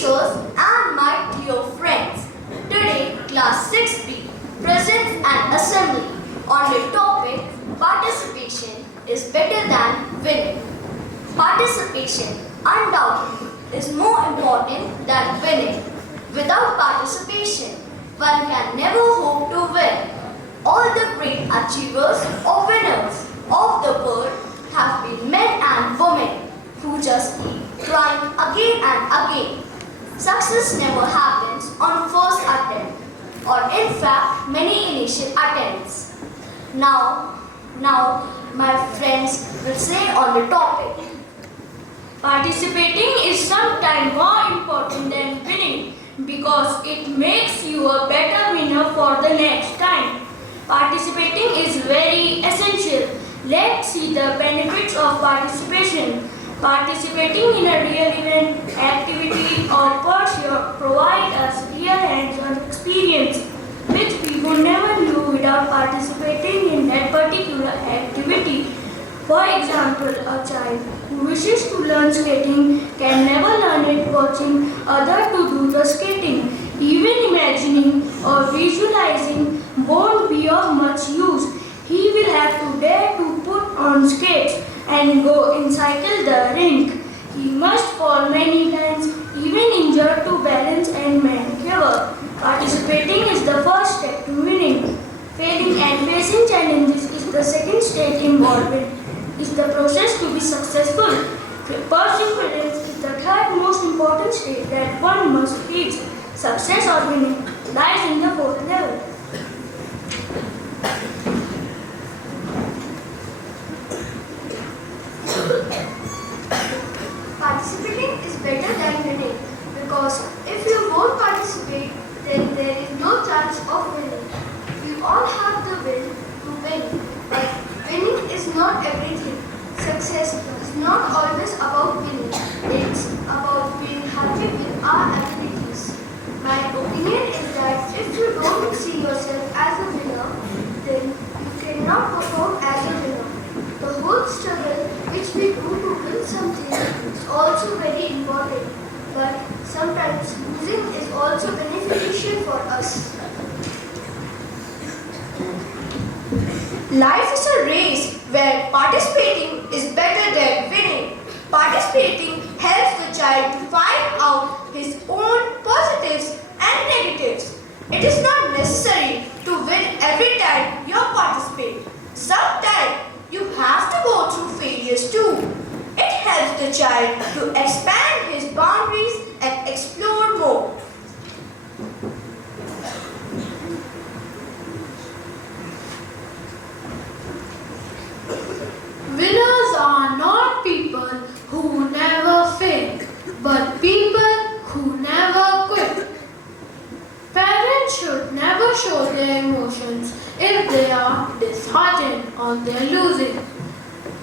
teachers and my dear friends. Today, Class 6B presents an assembly on the topic participation is better than winning. Participation undoubtedly is more important than winning. Without participation, one can never hope to win. All the great achievers or winners of the world have been men and women who just keep trying again and again. Success never happens on first attempt or in fact many initial attempts. Now my friends will say on the topic. Participating is sometimes more important than winning because it makes you a better winner for the next time. Participating is very essential. Let's see the benefits of participation. Participating in a real event, activity or pursuit provides us real hands-on experience which we would never do without participating in that particular activity. For example, a child who wishes to learn skating can never learn it watching others to do the skating. Even imagining or visualizing won't be of much use. He will have to dare to put on skates and go and cycle the rink. He must fall many times, even injured to balance and maneuver. Participating is the first step to winning. Failing and facing challenges is the second stage involved. Is the process to be successful. Perseverance is the third most important stage that one must reach. Success or winning lies in the fourth level. Participating is better than winning because if you won't participate, then there is no chance of winning. We all have the will to win, but winning is not everything. Success is not always about winning. It's about being happy with our abilities. My opinion is that if you don't see yourself as a winner, then you cannot perform as a winner. The whole struggle which we do to win something is also very important, but sometimes losing is also beneficial for us. Life is a race where participating is better than winning. Participating helps the child to find out his own positives and negatives. It is not necessary to win every time you participate. Sometimes you have to go through failures too. It helps the child to expand his boundaries and explore more. Winners are not people who never fail, but people who never quit. Parents should never show their emotions if they are disheartened or they are losing.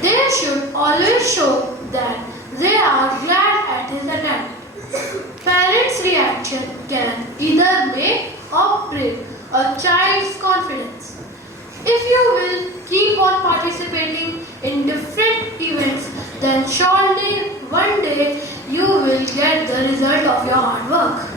They should always show that they are glad at his attempt. Parents' reaction can either make or break a child's confidence. If you will keep on participating in different events, then surely one day you will get the result of your hard work.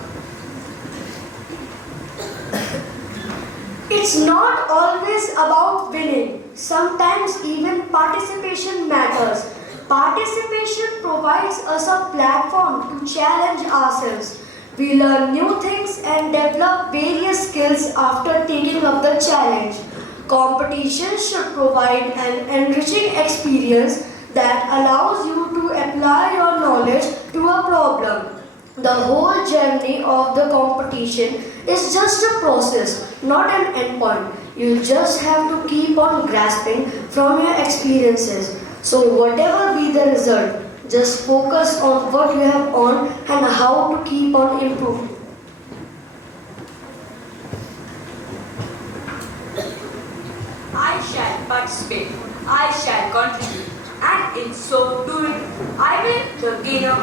It's not always about winning. Sometimes even participation matters. Participation provides us a platform to challenge ourselves. We learn new things and develop various skills after taking up the challenge. Competition should provide an enriching experience that allows you to apply your knowledge to a problem. The whole journey of the competition is just a process, not an endpoint. You just have to keep on grasping from your experiences. So whatever be the result, just focus on what you have earned and how to keep on improving. I shall participate, I shall contribute, and in so doing, I will the gainer.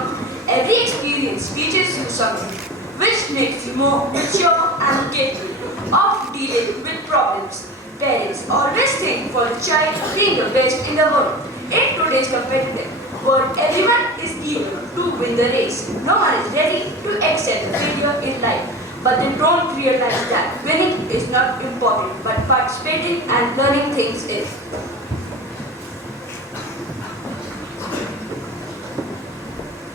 Every experience teaches you something, which makes you more mature and capable of dealing with problems. Parents always think for a child being the best in the world. In today's competitive world, everyone is eager to win the race. No one is ready to accept failure in life. But they don't realize that winning is not important, but participating and learning things is.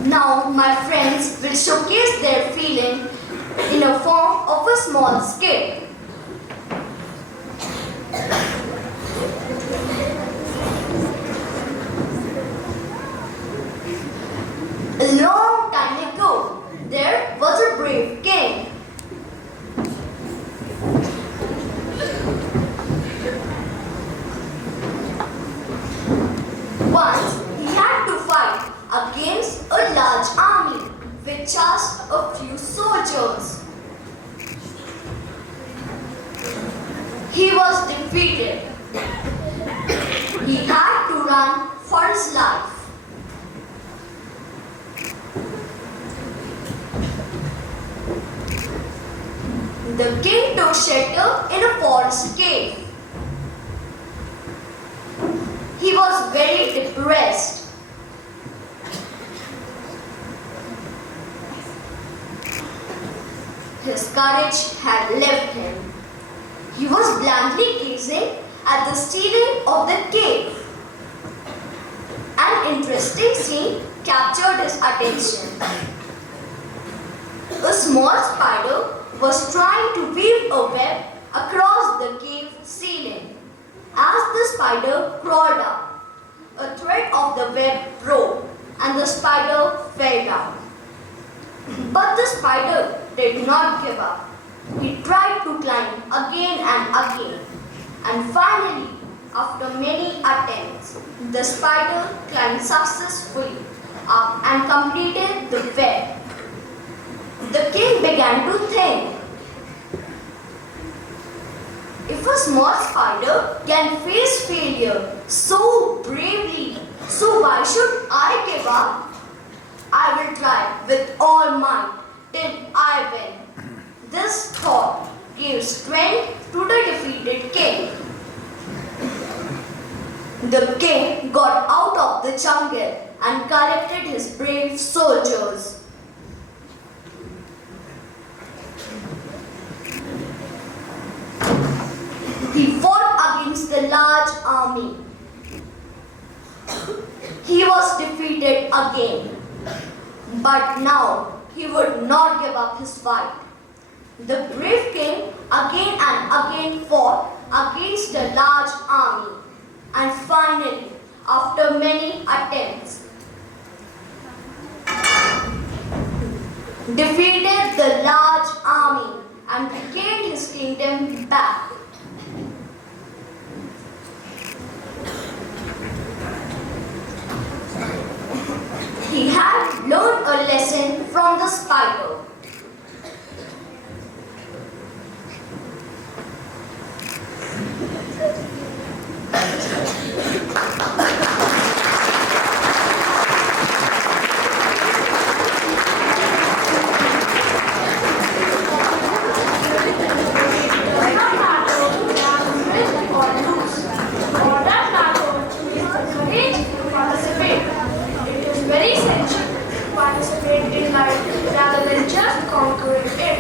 Now my friends will showcase their feeling in a form of a small skit. A long time ago, there was a brave king. Once he had to fight against a large army with just a few soldiers. He was defeated. He had to run for his life. The king took shelter in a forest cave. He was very depressed. His courage had left him. He was blankly gazing at the ceiling of the cave. An interesting scene captured his attention. A small spider was trying to weave a web across the cave ceiling. As the spider crawled up, a thread of the web broke and the spider fell down. But the spider did not give up. He tried to climb again and again. And finally, after many attempts, the spider climbed successfully up and completed the web. The king began to think, if a small spider can face failure so bravely, so why should I give up? I will try with all might till I win. This thought gave strength to the defeated king. The king got out of the jungle and collected his brave soldiers. He fought against the large army. He was defeated again. But now he would not give up his fight. The brave king again and again fought against the large army. And finally, after many attempts, defeated the large army and regained his kingdom back. He had learned a lesson from the spider. Rather than just conquering it,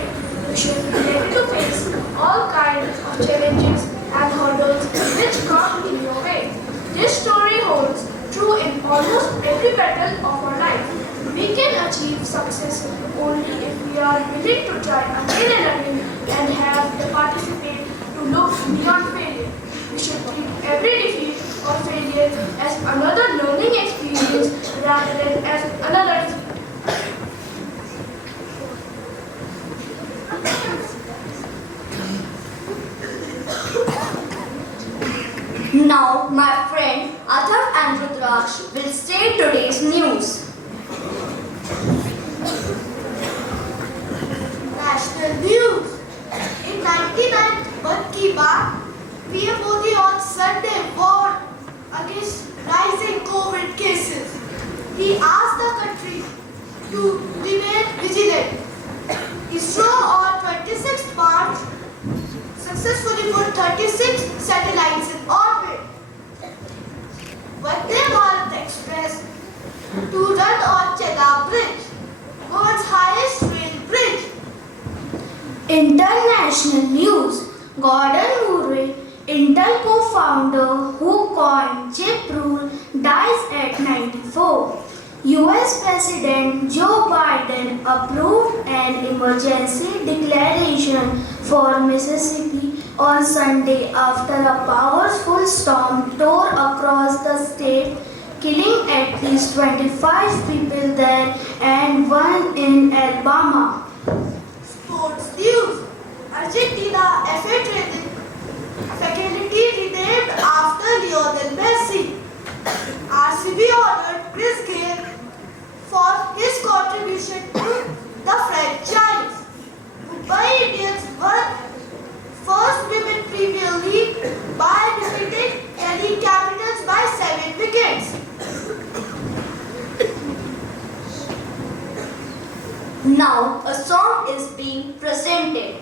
you should be ready to face all kinds of challenges and hurdles which come in your way. This story holds true in almost every battle of our life. We can achieve success only if we are willing to try again and again and have the participate to look beyond failure. We should treat every defeat or failure as another learning experience rather than as another defeat. Now, my friend Anthem and Rudraksh will say today's news. National news. In 99 Mann Ki Baat, PM Modi on Sunday warned against rising COVID cases. He asked the country to remain vigilant. ISRO on 26th March successfully put 36 satellites in orbit. Vande Bharat Express to run on Cheddar Bridge, world's highest rail bridge. International news. Gordon Murray, Intel co-founder who coined chip rule, dies at 94. US President Joe Biden approved an emergency declaration for Mississippi on Sunday after a powerful storm tore across the state, killing at least 25 people there and one in Alabama. Sports news. Argentina FA faculty renamed after Lionel Messi. RCB honored Chris Gayle for his contribution to the franchise. Mumbai Indians won first Women Premier League by defeating Delhi Capitals by 7 wickets. Now a song is being presented.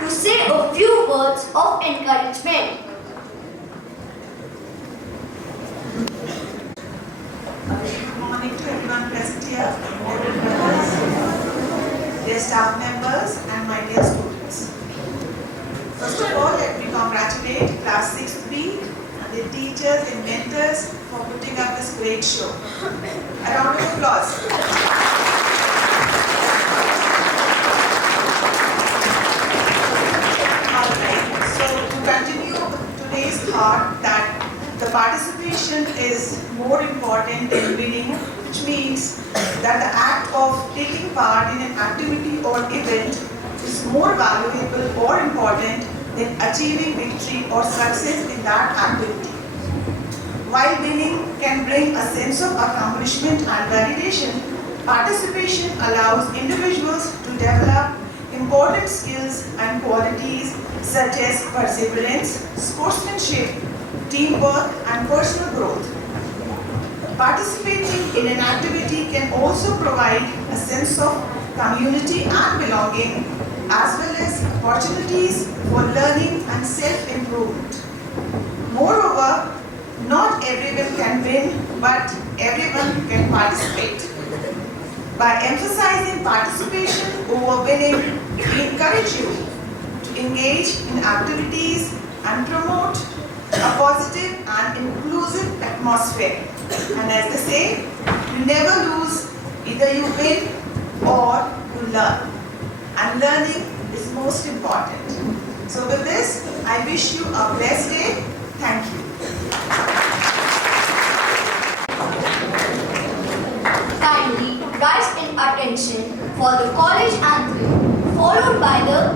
To say a few words of encouragement. Good morning to everyone present here, dear staff members and my dear students. First of all, let me congratulate Class 6B and their teachers and mentors for putting up this great show. A round of applause. Today's thought that the participation is more important than winning, which means that the act of taking part in an activity or event is more valuable or important than achieving victory or success in that activity. While winning can bring a sense of accomplishment and validation, Participation allows individuals to develop important skills and qualities such as perseverance, sportsmanship, teamwork, and personal growth. Participating in an activity can also provide a sense of community and belonging, as well as opportunities for learning and self-improvement. Moreover, not everyone can win, but everyone can participate. By emphasizing participation over winning, we encourage you to engage in activities and promote a positive and inclusive atmosphere. And as they say, you never lose, either you win or you learn. And learning is most important. So with this, I wish you a blessed day. Thank you. Kindly rise in attention for the college anthem, followed by the